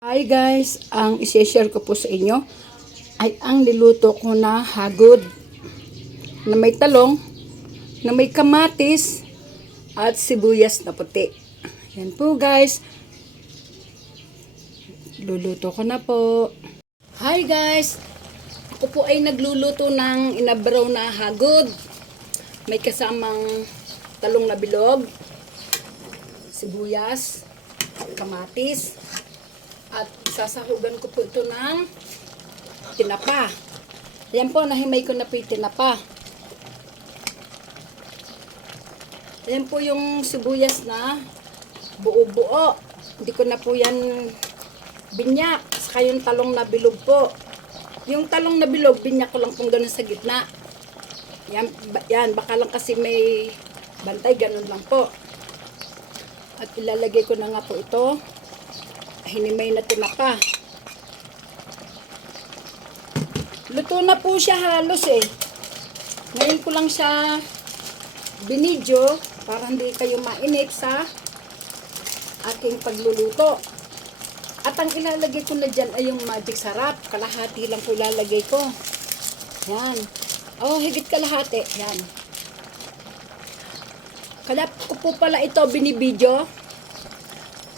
Hi guys, ang isi-share ko po sa inyo ay ang niluto ko na hagod na may talong, na may kamatis at sibuyas na puti. Yan po guys. Luluto ko na po. Hi guys, ako po ay nagluluto ng inabraw na hagod. May kasamang talong na bilog, sibuyas, kamatis, at sasahugan ko po ito ng tinapa. Yan po, nahimay ko na po yung tinapa. Yan po yung sibuyas na buo-buo. Hindi ko na po yan binyak. Saka yung talong na bilog po. Yung talong na bilog, binyak ko lang pong ganun sa gitna. Yan, yan, baka lang kasi may bantay, ganun lang po. At ilalagay ko na nga po ito hinimay na tinapa. Luto na po siya halos eh. Ngayon ko lang siya binidyo para hindi kayo mainip sa aking pagluluto. At ang ilalagay ko na dyan ay yung magic sarap. Kalahati lang po ilalagay ko. Yan. Oh, higit kalahati. Yan. Kaya ko po pala ito binibidyo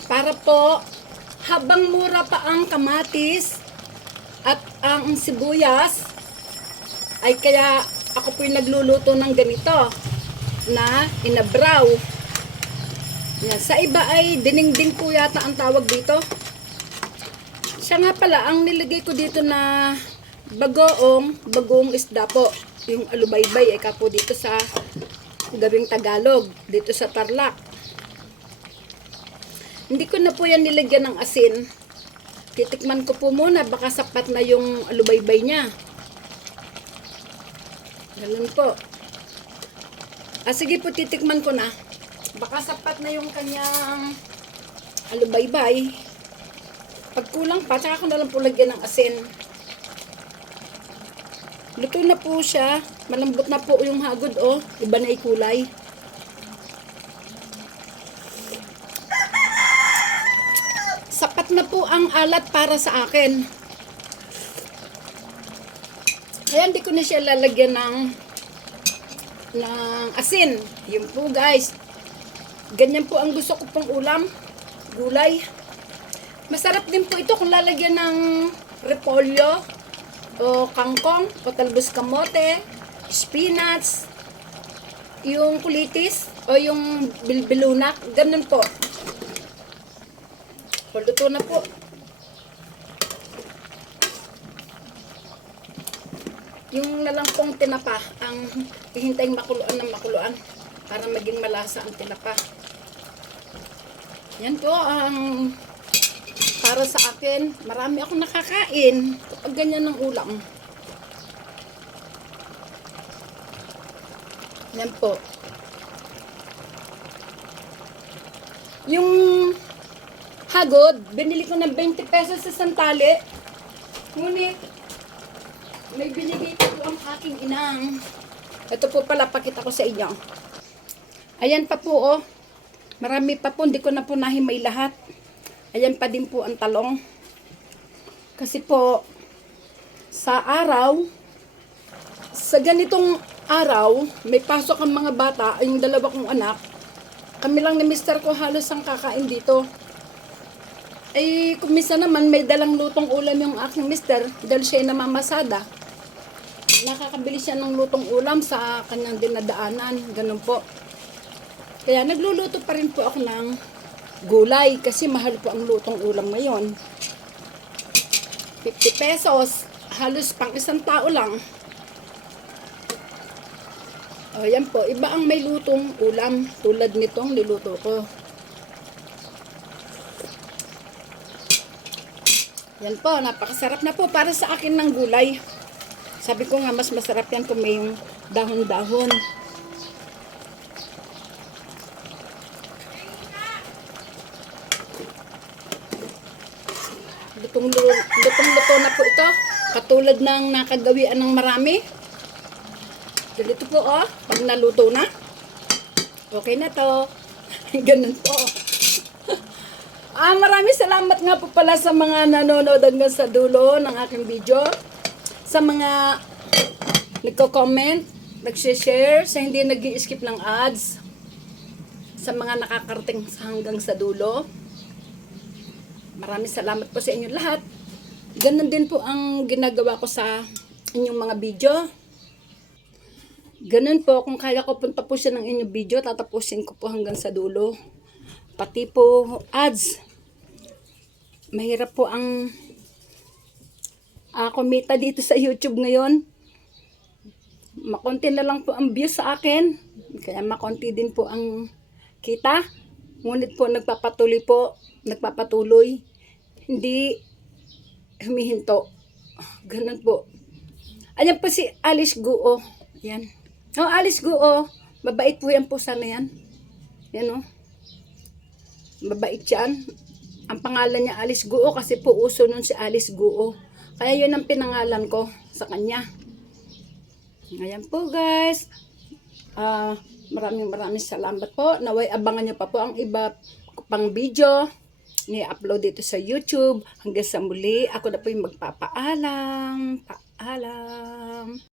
para po habang mura pa ang kamatis at ang sibuyas ay kaya ako po yung nagluluto ng ganito na inabraw. Yan. Sa iba ay dinengding po yata ang tawag dito. Siya nga pala, ang nilagay ko dito na bagoong, bagoong isda po. Yung alubaybay ay kapo dito sa gawing Tagalog, dito sa Tarlac. Hindi ko na po yan nilagyan ng asin. Titikman ko po muna, baka sapat na yung alubaybay niya. Ganun po. Ah, sige po, titikman ko na. Baka sapat na yung kanyang alubaybay. Pag kulang pa, tsaka ko na lang po lagyan ng asin. Luto na po siya. Malambot na po yung hagod, oh. Iba na ikulay. sapat na po ang alat para sa akin. Kaya hindi ko na siya lalagyan ng ng asin. Yun po guys. Ganyan po ang gusto ko pong ulam. Gulay. Masarap din po ito kung lalagyan ng repolyo o kangkong o talbos kamote, spinach, yung kulitis o yung bilbilunak. Ganun po. Paluto na po. Yung nalangkong tinapa, ang hihintaying makuluan ng makuluan para maging malasa ang tinapa. Yan po ang para sa akin. Marami akong nakakain kapag ganyan ng ulam. Yan po. Yung hagod, binili ko ng 20 pesos sa santali. Ngunit, may binigay po ang aking inang. Ito po pala, pakita ko sa inyo. Ayan pa po, oh. Marami pa po, hindi ko na po nahimay lahat. Ayan pa din po ang talong. Kasi po, sa araw, sa ganitong araw, may pasok ang mga bata, yung dalawa kong anak, kami lang ni mister ko halos ang kakain dito. Eh, kung minsan naman may dalang lutong ulam yung aking mister dahil siya ay namamasada. Nakakabili siya ng lutong ulam sa kanyang dinadaanan. Ganun po. Kaya nagluluto pa rin po ako ng gulay kasi mahal po ang lutong ulam ngayon. 50 pesos. Halos pang isang tao lang. O, yan po. Iba ang may lutong ulam tulad nitong niluto ko. Yan po, napakasarap na po para sa akin ng gulay. Sabi ko nga, mas masarap yan kung may yung dahon-dahon. Lutong, lutong luto na po ito. Katulad ng nakagawian ng marami. Ganito po oh, pag naluto na. Okay na to. Ganun po. Ah, maraming salamat nga po pala sa mga nanonood hanggang sa dulo ng aking video. Sa mga nagko-comment, nag-share, sa hindi nag skip ng ads. Sa mga nakakarating hanggang sa dulo. Maraming salamat po sa inyo lahat. Ganon din po ang ginagawa ko sa inyong mga video. Ganun po, kung kaya ko pong tapusin ang inyong video, tatapusin ko po hanggang sa dulo. Pati po ads. Mahirap po ang uh, kumita dito sa YouTube ngayon. Makonti na lang po ang views sa akin. Kaya makonti din po ang kita. Ngunit po nagpapatuloy po, nagpapatuloy. Hindi humihinto. Ganun po. Ayan po si Alice Guo. Yan. Oh, Alice Guo. Mabait po yan po sana yan. Yan oh. Mabait yan. Ang pangalan niya Alice Guo kasi po uso nun si Alice Guo. Kaya yun ang pinangalan ko sa kanya. Ayan po guys. Ah, maraming maraming salamat po. Naway abangan niyo pa po ang iba pang video ni-upload dito sa YouTube. Hanggang sa muli, ako na po yung magpapaalam. Paalam.